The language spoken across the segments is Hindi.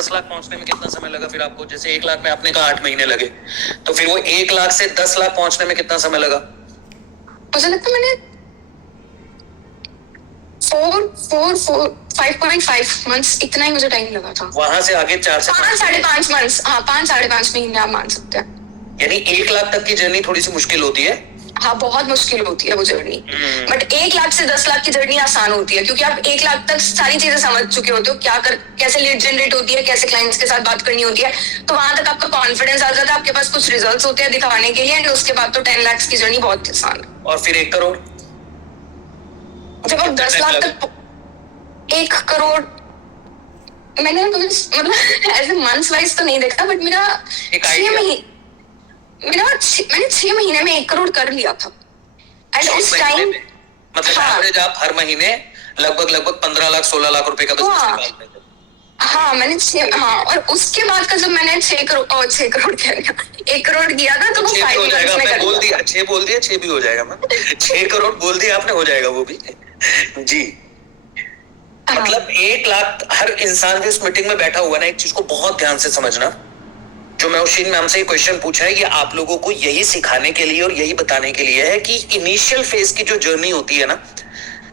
10 लाख पहुंचने में कितना समय लगा फिर आपको? जैसे 1 लाख में आपने कहा 8 महीने लगे, तो फिर वो 1 लाख से 10 लाख पहुंचने में कितना समय लगा? मुझे लगता है मैंने 5.5 मंथ्स इतना ही मुझे टाइम लगा था। वहां से आगे 4 से 5 साढ़े 5 मंथ्स, हाँ 5 साढ़े 5 महीने आप मान सकते हैं। यानी 1 लाख तक की जर्नी थोड़ी सी मुश्किल होती है। हाँ बहुत मुश्किल होती है वो जर्नी, बट 1 लाख से 10 लाख की जर्नी आसान होती है, क्योंकि आप 1 लाख तक सारी चीजें समझ चुके होते हो, कैसे लीड जनरेट होती है, कैसे क्लाइंट्स के साथ बात करनी होती है, तो वहां तक आपका कॉन्फिडेंस आ जाता है, आपके पास कुछ रिजल्ट्स होते हैं दिखाने के लिए, एंड उसके बाद तो 10 लाख की जर्नी बहुत आसान है। और फिर 1 करोड़? जब आप 10 लाख तक 1 करोड़, मैंने मतलब ऐसे मंथ्स वाइज तो नहीं देखा, बट मेरा 6 महीने मैंने 6 महीने में 1 करोड़ कर लिया था। एंड उस टाइम मतलब एवरेज आप हर महीने लगभग 15 लाख 16 लाख रुपए का बिजनेस निकालते थे। हाँ मैंने और उसके बाद का जब मैंने 6 करोड़ कह रहा 1 करोड़ किया था, तो वो 5 हो जाएगा। में बोल दिया 6 बोल दिया, 6 भी हो जाएगा मैम। 6 करोड़ बोल दिया आपने, हो जाएगा वो भी जी। मतलब 1 लाख हर इंसान जो इस मीटिंग में बैठा हुआ ना, एक चीज को बहुत ध्यान से समझना, जो मैं उशीन मैम से ये क्वेश्चन पूछा है, ये आप लोगों को यही सिखाने के लिए और यही बताने के लिए है कि इनिशियल फेज की जो जर्नी होती है ना,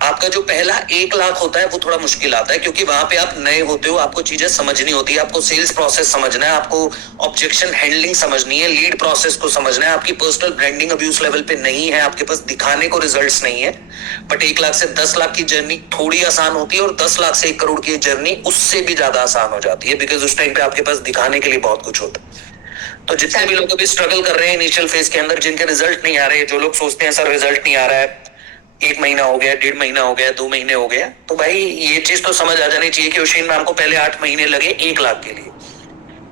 आपका जो पहला 1 लाख होता है वो थोड़ा मुश्किल आता है, क्योंकि वहां पे आप नए होते हो, आपको चीजें समझनी होती है, आपको सेल्स प्रोसेस समझना है, आपको ऑब्जेक्शन हैंडलिंग समझनी है, लीड प्रोसेस को समझना है, आपकी पर्सनल ब्रांडिंग अभी उस लेवल पे नहीं है, आपके पास दिखाने को रिजल्ट्स नहीं है। बट 1 लाख से 10 लाख की जर्नी थोड़ी आसान होती है, और 10 लाख से 1 करोड़ की जर्नी उससे भी ज्यादा आसान हो जाती है, बिकॉज उस टाइम पे आपके पास दिखाने के लिए बहुत कुछ होता है। तो जितने भी लोग अभी स्ट्रगल कर रहे हैं इनिशियल फेज के अंदर, जिनके रिजल्ट नहीं आ रहे, जो लोग सोचते हैं सर रिजल्ट नहीं आ रहा है, 1 महीना हो गया, 1.5 महीना हो गया, 2 महीने हो गया, तो भाई ये चीज तो समझ आ जानी चाहिए कि उशीन मैम को पहले 8 महीने लगे 1 लाख के लिए,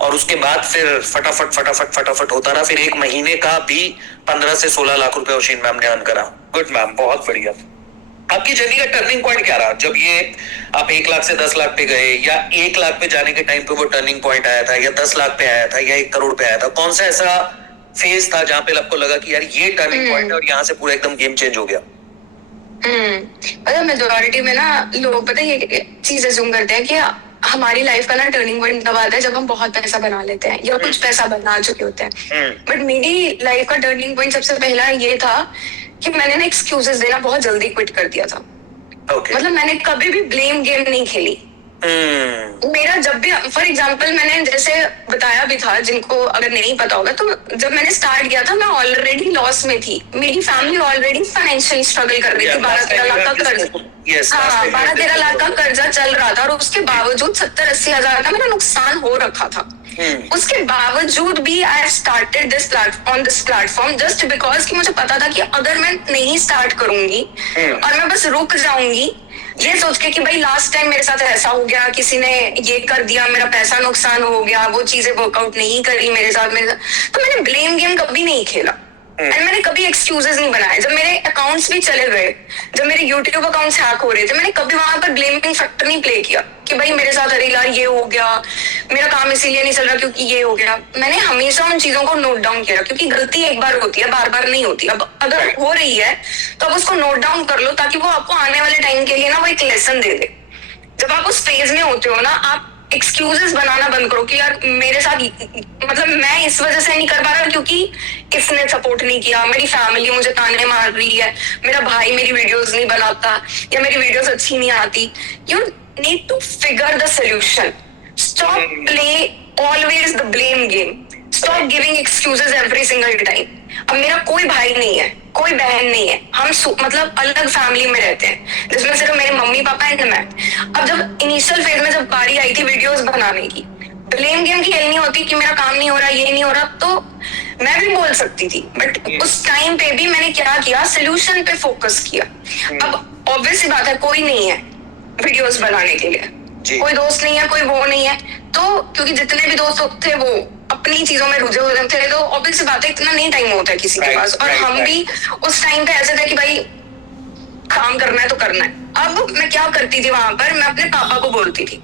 और उसके बाद फिर फटाफट होता रहा, फिर 1 महीने का भी 15 से 16 लाख रुपए उशीन मैम ने अर्न करा। गुड मैम, बहुत बढ़िया। आपकी जर्नी का टर्निंग पॉइंट क्या रहा? जब ये आप 1 लाख से 10 लाख पे गए, या 1 लाख पे जाने के टाइम पे वो टर्निंग पॉइंट आया था, या 10 लाख पे आया था, या 1 करोड़ पे आया था? कौन सा ऐसा फेज था जहां पे आपको लगा कि यार ये टर्निंग पॉइंट है और यहाँ से पूरा एकदम गेम चेंज हो गया? पता मेजोरिटी में ना लोग पता ये चीज अज्यूम करते हैं कि हमारी लाइफ का ना टर्निंग पॉइंट तब आता है जब हम बहुत पैसा बना लेते हैं या कुछ पैसा बना चुके होते हैं। बट मेरी लाइफ का टर्निंग पॉइंट सबसे पहला ये था कि मैंने ना एक्सक्यूजेस देना बहुत जल्दी क्विट कर दिया था। मतलब मैंने कभी भी ब्लेम गेम नहीं खेली। मेरा जब भी फॉर एग्जाम्पल मैंने जैसे बताया भी था, जिनको अगर नहीं पता होगा, तो जब मैंने स्टार्ट किया था मैं ऑलरेडी लॉस में थी, मेरी फैमिली ऑलरेडी फाइनेंशियल स्ट्रगल कर रही थी, 12-13 लाख का कर्जा, हाँ 12-13 लाख का कर्जा चल रहा था, और उसके बावजूद 70-80 हजार का मेरा नुकसान हो रखा था। उसके बावजूद भी I started this platform just because कि मुझे पता था कि अगर मैं नहीं स्टार्ट करूंगी और मैं बस रुक जाऊंगी ये सोच के कि भाई लास्ट टाइम मेरे साथ ऐसा हो गया, किसी ने ये कर दिया, मेरा पैसा नुकसान हो गया, वो चीजें वर्कआउट नहीं करी मेरे साथ, तो मैंने ब्लेम गेम कभी नहीं खेला एंड मैंने कभी एक्सक्यूजेस नहीं बनाए। जब मेरे अकाउंट्स भी चले गए, जब मेरे यूट्यूब अकाउंट्स हैक हो रहे थे, मैंने कभी वहां पर ब्लेमिंग फैक्टर नहीं प्ले किया कि भाई मेरे साथ अरे यार ये हो गया, मेरा काम इसीलिए नहीं चल रहा क्योंकि ये हो गया। मैंने हमेशा उन चीजों को नोट डाउन किया, क्योंकि गलती एक बार होती है, बार बार नहीं होती। अब अगर हो रही है तो आप उसको नोट डाउन कर लो, ताकि वो आपको आने वाले टाइम के लिए ना वो एक लेसन दे दे। जब आप उस फेज में होते हो ना, आप एक्सक्यूजेस बनाना बंद करो कि यार मेरे साथ मतलब मैं इस वजह से नहीं कर पा रहा क्योंकि इसने सपोर्ट नहीं किया, मेरी फैमिली मुझे ताने मार रही है, मेरा भाई मेरी वीडियोस नहीं बनाता, या मेरी वीडियोस अच्छी नहीं आती। You need to figure the solution. Stop play always the blame game. Stop giving excuses every single time. अब मेरा कोई भाई नहीं है, कोई बहन नहीं है, हम मतलब अलग फैमिली में रहते हैं जिसमें सिर्फ मेरे मम्मी पापा एंड मैं। अब जब इनिशियल फेज में जब बारी आई थी वीडियोस बनाने की, ब्लेम गेम खेलनी होती कि मेरा काम नहीं हो रहा, ये नहीं हो रहा, तो मैं भी बोल सकती थी, बट उस टाइम पे भी मैंने क्या किया, सोल्यूशन पे फोकस किया। अब ऑब्वियस सी बात है, कोई नहीं है वीडियोस बनाने के लिए, कोई दोस्त नहीं है, कोई वो नहीं है, तो क्योंकि जितने भी दोस्त थे वो अपनी चीजों में रुझे हुए थे, तो ऑब्वियस बात है इतना नहीं टाइम होता है किसी के पास। और हम भी उस टाइम पे ऐसे थे कि भाई काम करना है तो करना है। अब मैं क्या करती थी वहां पर, मैं अपने पापा को बोलती थी